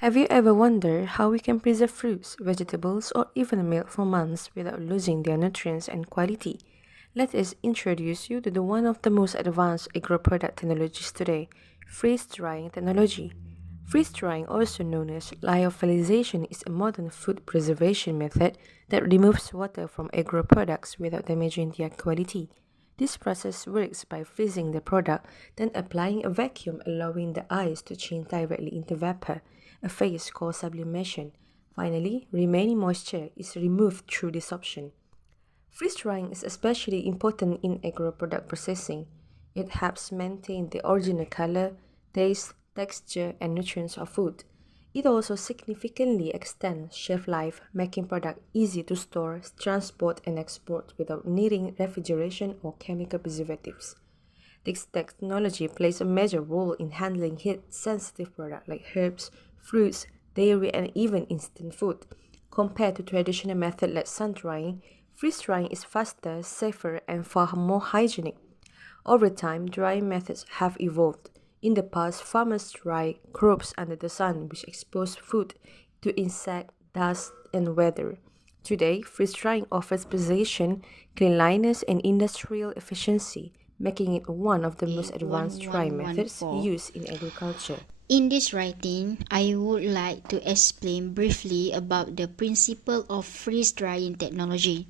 Have you ever wondered how we can preserve fruits, vegetables, or even milk for months without losing their nutrients and quality? Let us introduce you to one of the most advanced agro-product technologies today, freeze-drying technology. Freeze-drying, also known as lyophilization, is a modern food preservation method that removes water from agro-products without damaging their quality. This process works by freezing the product, then applying a vacuum, allowing the ice to change directly into vapor, a phase called sublimation. Finally, remaining moisture is removed through desorption. Freeze drying is especially important in agro product processing. It helps maintain the original color, taste, texture, and nutrients of food. It also significantly extends shelf life, making product easy to store, transport, and export without needing refrigeration or chemical preservatives. This technology plays a major role in handling heat-sensitive products like herbs, fruits, dairy, and even instant food. Compared to traditional methods like sun drying, freeze drying is faster, safer, and far more hygienic. Over time, drying methods have evolved. In the past, farmers dry crops under the sun, which exposed food to insect, dust, and weather. Today, freeze drying offers precision, cleanliness, and industrial efficiency, making it one of the most advanced drying methods 1114. used in agriculture. In this writing, I would like to explain briefly about the principle of freeze drying technology.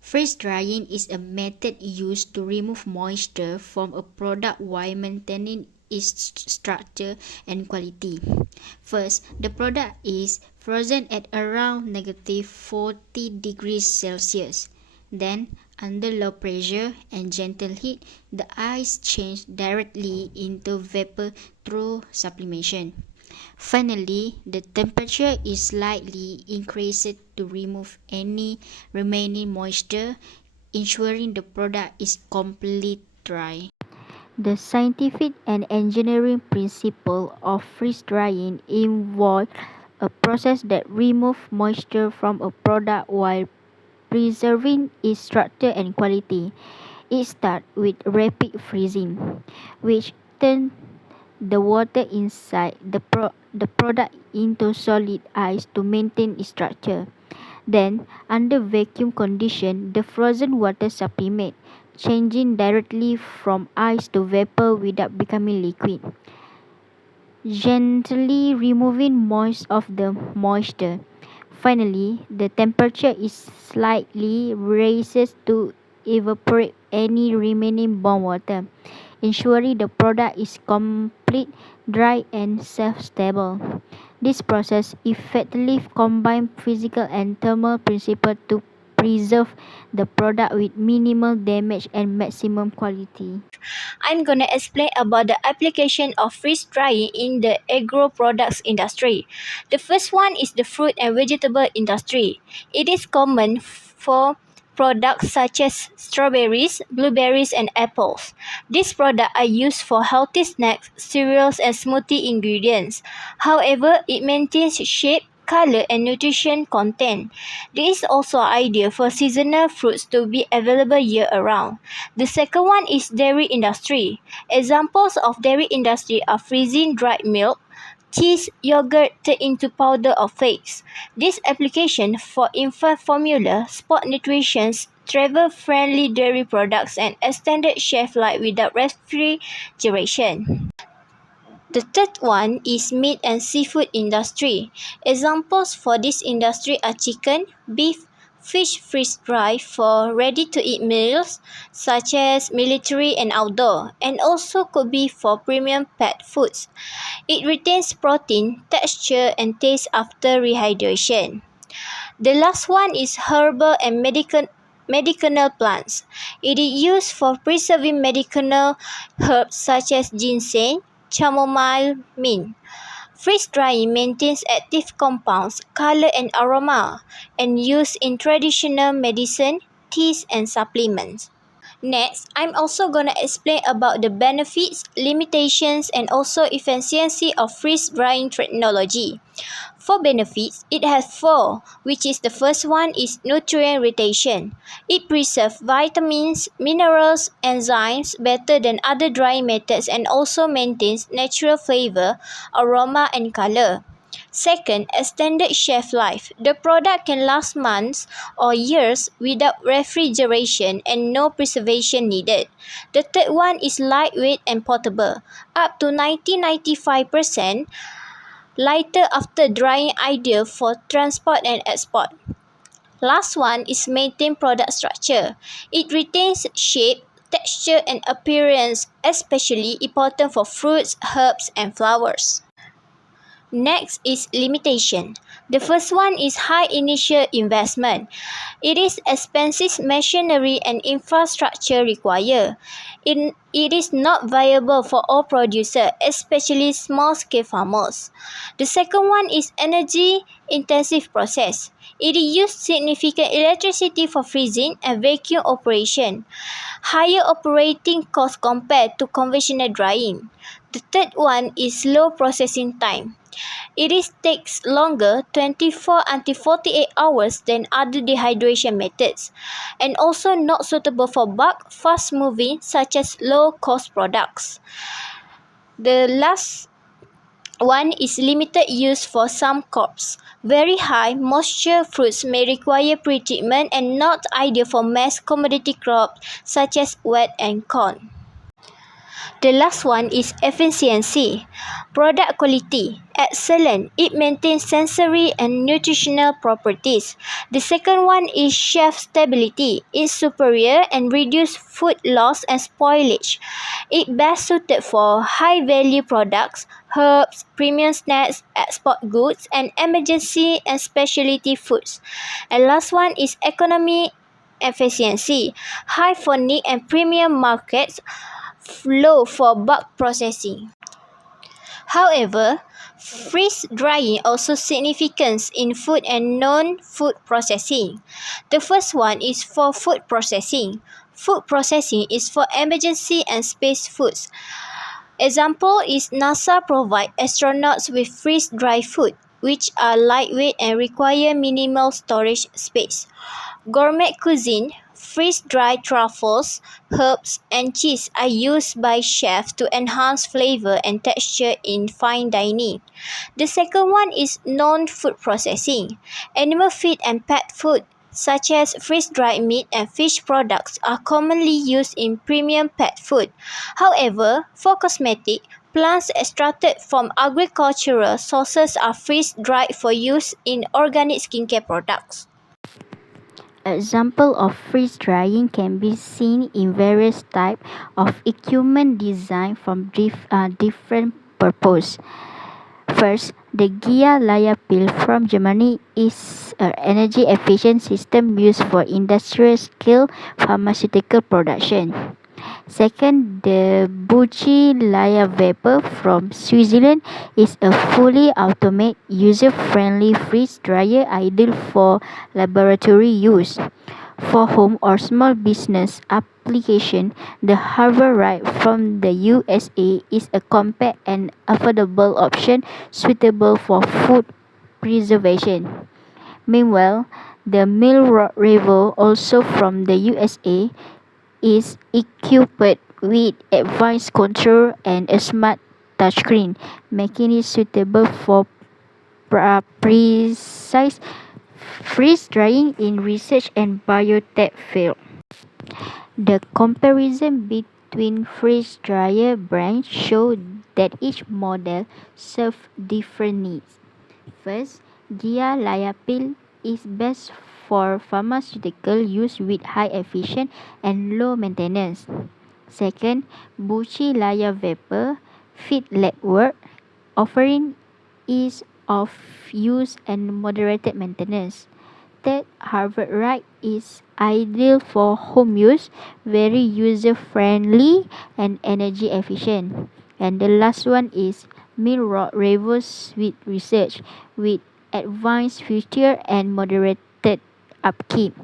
Freeze drying is a method used to remove moisture from a product while maintaining its structure and quality. First, the product is frozen at around negative 40 degrees Celsius. Then, under low pressure and gentle heat, the ice changes directly into vapor through sublimation. Finally, the temperature is slightly increased to remove any remaining moisture, ensuring the product is completely dry. The scientific and engineering principle of freeze drying involve a process that removes moisture from a product while preserving its structure and quality. It starts with rapid freezing, which turns the water inside the product into solid ice to maintain its structure. Then, under vacuum condition, the frozen water sublimate, changing directly from ice to vapor without becoming liquid, gently removing most of the moisture. Finally, the temperature is slightly raised to evaporate any remaining bomb water, ensuring the product is complete, dry, and shelf-stable. This process effectively combines physical and thermal principles to preserve the product with minimal damage and maximum quality. I'm gonna explain about the application of freeze drying in the agro products industry. The first one is the fruit and vegetable industry. It is common for products such as strawberries, blueberries, and apples. These products are used for healthy snacks, cereals, and smoothie ingredients. However, it maintains shape, color, and nutrition content. This is also ideal for seasonal fruits to be available year-round. The second one is dairy industry. Examples of dairy industry are freezing dried milk, cheese, yogurt turned into powder or flakes. This application for infant formula, sport nutrition, travel-friendly dairy products, and extended shelf life without refrigeration. The third one is meat and seafood industry. Examples for this industry are chicken, beef, fish freeze-dried for ready-to-eat meals such as military and outdoor, and also could be for premium pet foods. It retains protein, texture, and taste after rehydration. The last one is herbal and medicinal plants. It is used for preserving medicinal herbs such as ginseng, chamomile, mint. Freeze drying maintains active compounds, color, and aroma, and used in traditional medicine, teas, and supplements. Next, I'm also gonna explain about the benefits, limitations, and also efficiency of freeze drying technology. For benefits, it has four, which is the first one is nutrient retention. It preserves vitamins, minerals, enzymes better than other drying methods and also maintains natural flavor, aroma, and color. Second, extended shelf life. The product can last months or years without refrigeration and no preservation needed. The third one is lightweight and portable, up to 90-95% lighter after drying, ideal for transport and export. Last one is maintain product structure. It retains shape, texture and appearance, especially important for fruits, herbs and flowers. Next is limitation. The first one is high initial investment. It is expensive machinery and infrastructure required. It is not viable for all producers, especially small-scale farmers. The second one is energy-intensive process. It uses significant electricity for freezing and vacuum operation. Higher operating cost compared to conventional drying. The third one is slow processing time. It takes longer, 24 until 48 hours than other dehydration methods, and also not suitable for bulk, fast-moving, such as low-cost products. The last one is limited use for some crops. Very high moisture fruits may require pre-treatment and not ideal for mass commodity crops such as wheat and corn. The last one is efficiency. Product quality, excellent. It maintains sensory and nutritional properties. The second one is shelf stability. It's superior and reduce food loss and spoilage. It best suited for high-value products, herbs, premium snacks, export goods, and emergency and specialty foods. And last one is economy efficiency. High for niche and premium markets, low for bulk processing. However, freeze drying also significant in food and non-food processing. The first one is for food processing. Food processing is for emergency and space foods. Example is NASA provide astronauts with freeze-dried food, which are lightweight and require minimal storage space. Gourmet cuisine, freeze-dried truffles, herbs, and cheese are used by chefs to enhance flavor and texture in fine dining. The second one is non-food processing. Animal feed and pet food, such as freeze-dried meat and fish products, are commonly used in premium pet food. However, for cosmetic, plants extracted from agricultural sources are freeze-dried for use in organic skincare products. Example of freeze drying can be seen in various types of equipment designed from different purposes. First, the Gia Laya pill from Germany is an energy efficient system used for industrial scale pharmaceutical production. Second, the Bucci Laya Vapor from Switzerland is a fully automated, user-friendly freeze dryer ideal for laboratory use. For home or small business application, the Harvard Ride from the USA is a compact and affordable option suitable for food preservation. Meanwhile, the Milrod Revo, also from the USA, is equipped with advanced control and a smart touchscreen, making it suitable for precise freeze drying in research and biotech field. The comparison between freeze dryer brands show that each model serves different needs. First, Gia Liapil is best for pharmaceutical use with high efficiency and low maintenance. Second, Bucci Laya Vapor fit lab work, offering ease of use and moderated maintenance. Third, Harvard Ride is ideal for home use, very user friendly and energy efficient. And the last one is Milrod Revo Suite Research with advanced feature and moderated upkeep.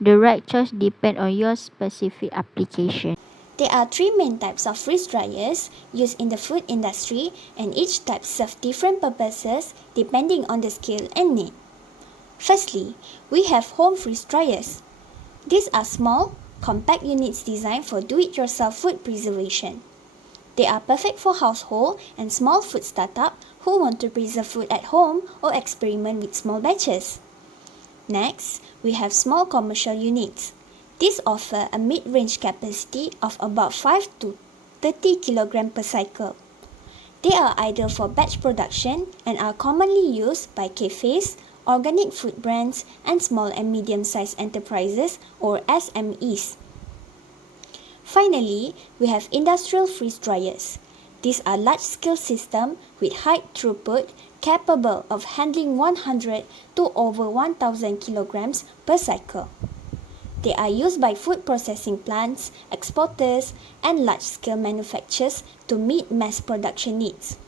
The right choice depends on your specific application. There are three main types of freeze dryers used in the food industry, and each type serves different purposes depending on the skill and need. Firstly, we have home freeze dryers. These are small, compact units designed for do-it-yourself food preservation. They are perfect for household and small food startup who want to preserve food at home or experiment with small batches. Next, we have small commercial units. These offer a mid-range capacity of about 5 to 30 kg per cycle. They are ideal for batch production and are commonly used by cafes, organic food brands, and small and medium-sized enterprises or SMEs. Finally, we have industrial freeze dryers. These are large-scale systems with high throughput capable of handling 100 to over 1000 kilograms per cycle. They are used by food processing plants, exporters, and large-scale manufacturers to meet mass production needs.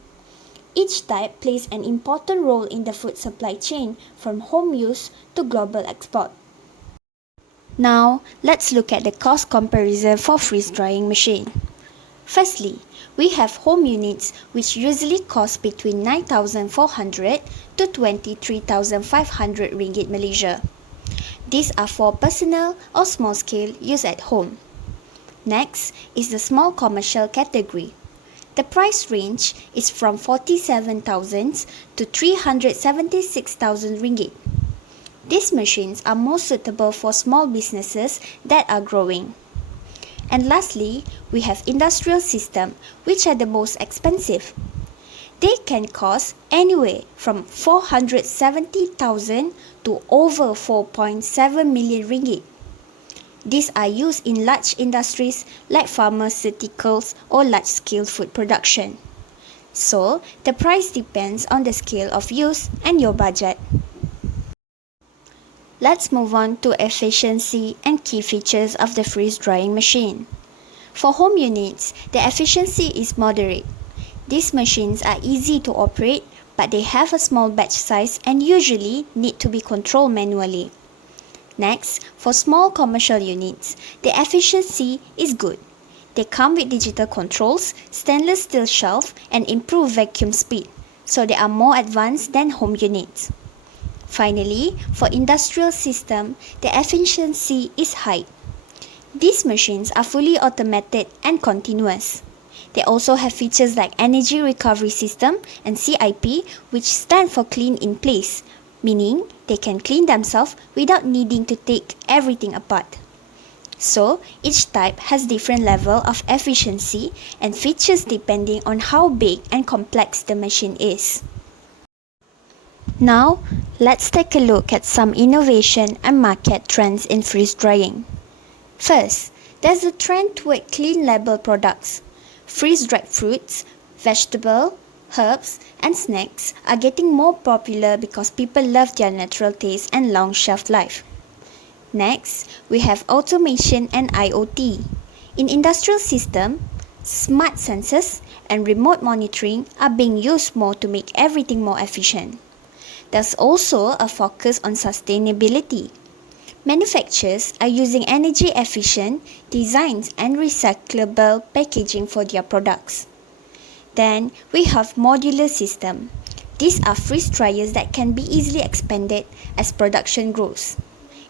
Each type plays an important role in the food supply chain from home use to global export. Now, let's look at the cost comparison for freeze-drying machine. Firstly, we have home units which usually cost between 9,400 to 23,500 ringgit Malaysia. These are for personal or small scale use at home. Next is the small commercial category. The price range is from 47,000 to 376,000 ringgit. These machines are more suitable for small businesses that are growing. And lastly, we have industrial systems, which are the most expensive. They can cost anywhere from 470,000 to over 4.7 million ringgit. These are used in large industries like pharmaceuticals or large-scale food production. So, the price depends on the scale of use and your budget. Let's move on to efficiency and key features of the freeze-drying machine. For home units, the efficiency is moderate. These machines are easy to operate, but they have a small batch size and usually need to be controlled manually. Next, for small commercial units, the efficiency is good. They come with digital controls, stainless steel shelf, and improved vacuum speed, so they are more advanced than home units. Finally, for industrial system, the efficiency is high. These machines are fully automated and continuous. They also have features like Energy Recovery System and CIP, which stand for Clean in Place, meaning they can clean themselves without needing to take everything apart. So, each type has different level of efficiency and features depending on how big and complex the machine is. Now, let's take a look at some innovation and market trends in freeze drying. First, there's a trend toward clean label products. Freeze-dried fruits, vegetables, herbs, and snacks are getting more popular because people love their natural taste and long shelf life. Next, we have automation and IoT. In industrial systems, smart sensors and remote monitoring are being used more to make everything more efficient. There's also a focus on sustainability. Manufacturers are using energy-efficient designs and recyclable packaging for their products. Then, we have modular system. These are freeze dryers that can be easily expanded as production grows.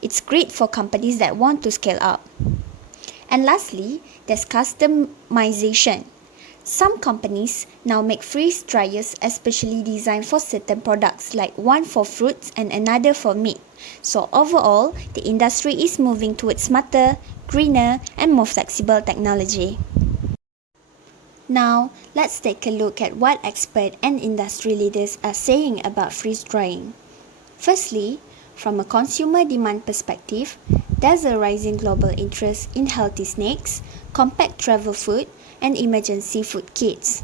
It's great for companies that want to scale up. And lastly, there's customization. Some companies now make freeze dryers especially designed for certain products, like one for fruits and another for meat. So overall, the industry is moving towards smarter, greener, and more flexible technology. Now, let's take a look at what experts and industry leaders are saying about freeze drying. Firstly, from a consumer demand perspective, there's a rising global interest in healthy snacks, compact travel food, and emergency food kits.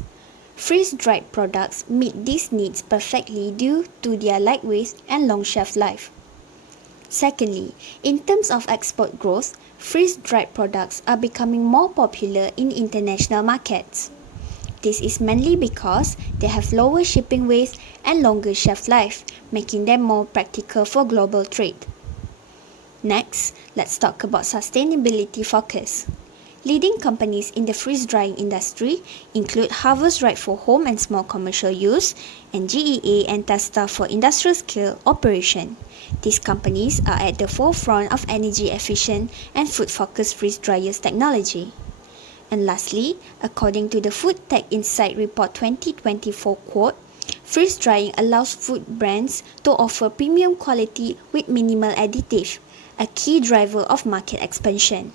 Freeze-dried products meet these needs perfectly due to their lightweight and long shelf life. Secondly, in terms of export growth, freeze-dried products are becoming more popular in international markets. This is mainly because they have lower shipping weight and longer shelf life, making them more practical for global trade. Next, let's talk about sustainability focus. Leading companies in the freeze-drying industry include Harvest Right for home and small commercial use, and GEA and Testa for industrial scale operation. These companies are at the forefront of energy-efficient and food-focused freeze dryers technology. And lastly, according to the Food Tech Insight Report 2024 quote, Freeze drying allows food brands to offer premium quality with minimal additive, a key driver of market expansion.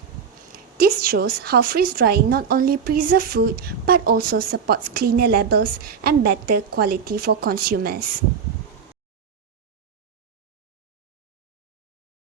This shows how freeze drying not only preserves food but also supports cleaner labels and better quality for consumers.